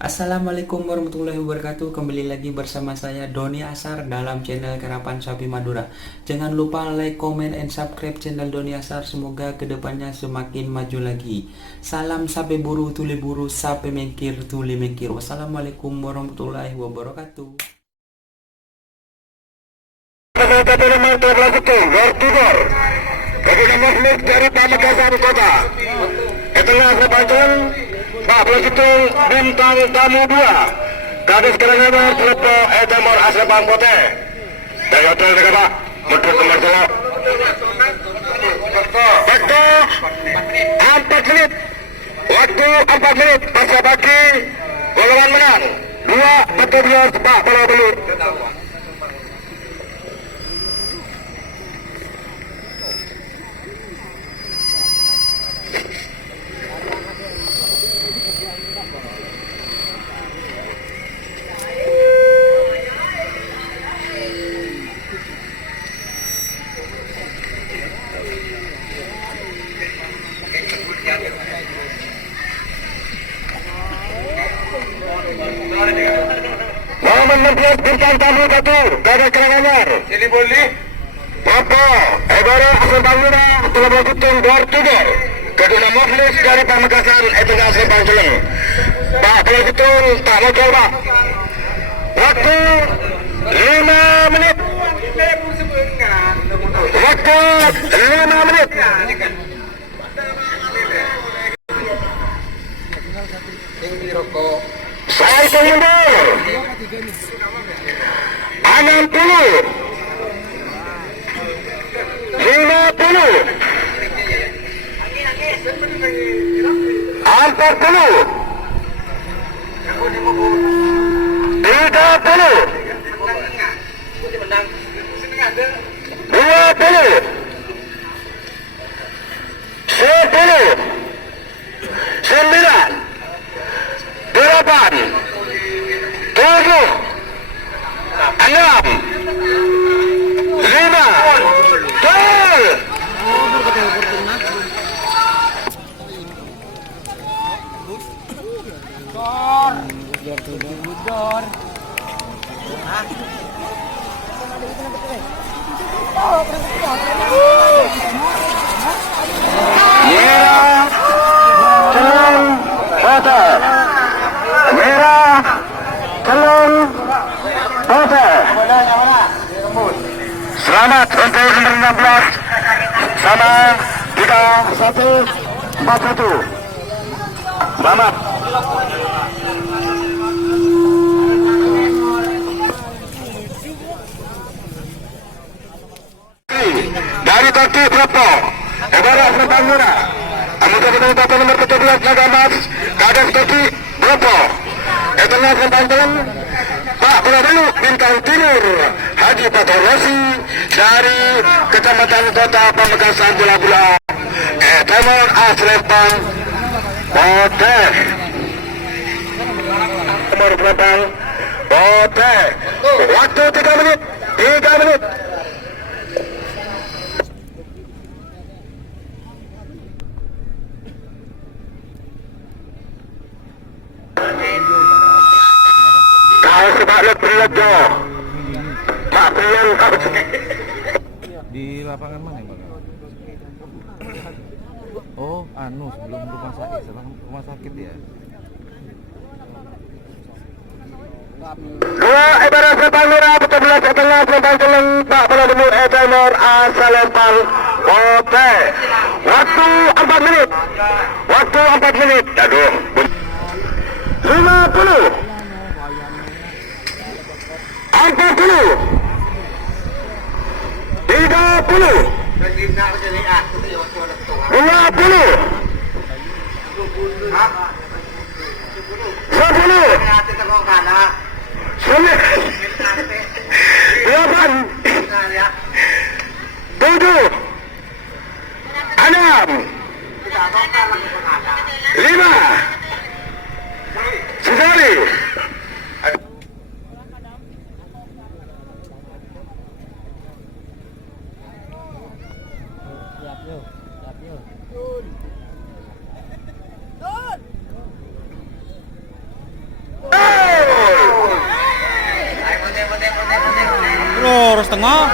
Assalamualaikum warahmatullahi wabarakatuh. Kembali lagi bersama saya Doni Asar dalam channel Karapan Sapi Madura. Jangan lupa like, comment, and subscribe channel Doni Asar. Semoga kedepannya semakin maju lagi. Salam sapi buru tuli buru, sapi mengkir tuli mengkir. Wassalamualaikum warahmatullahi wabarakatuh. Tudor, muhlis dari Pamekasan Kota. Itulah sepanjang Pak Begitul bintang tamu 2 kades karang proppo etamor asapang pote dari hotel negara Pak menurut nomor salah waktu 4 menit masa bagi golongan menang 2-14 Pak Pulau Madura. Nomor 16 bintang tamu 1 dari anyar. Ini boleh. Proppo, Juara asal Madura telah melakukan tudor. Kedua muhlis dari Pamekasan itu asal Bangseleng. Pak Begitul tak mau coba. Waktu 5 menit. Waktu 5 menit. Saya mundur 60 50 40 30 20 10 9 8 7 6 5 tudor. merah celung fathor merah celung fathor. Selamat untuk nomor 16 sama kita 141. Selamat. Dari Turki proppo Juara Madura anggota nomor 17 naga emas kades Turki proppo itulah sepanjang Pak Begitul bintang timur Haji Fathor Rosi dari Kecamatan Kota Pamekasan Bula-Bula etamor asrepang pote nomor belakang pote waktu 3 menit kau sebalik berlejo tak pilihan kau Di lapangan mana Pak? Oh, sebelum rumah sakit, setelah rumah sakit ya. dua ibarat sepangura 17 setengah Bangseleng Pak Pulau Madura etamor asal lempang pote waktu 4 menit aduh 50 40 30 20 sekali. poros tengah.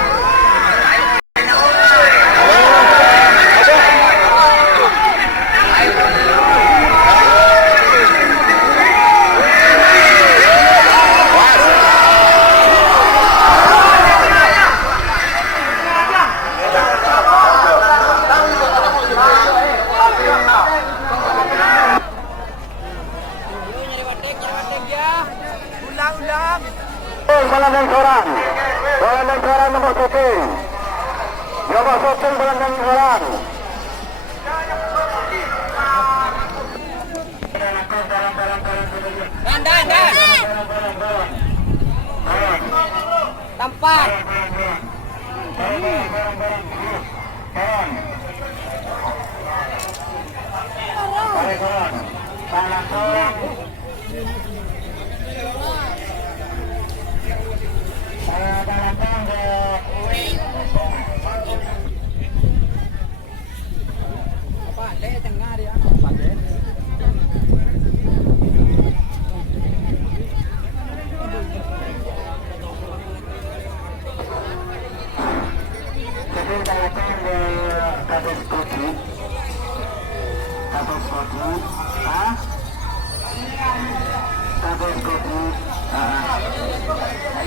Belandang seorang nomor syuting. Nomor syuting belandang seorang. Dan. Tempat. Kades kodik. Kades kodik. Kades kodik.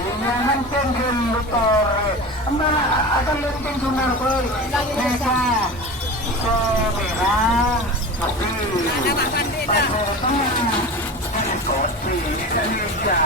Ini hancur lutor. Akan lenting sunar boy. Naga. Merah. Pasti. Kades kodik. Naga.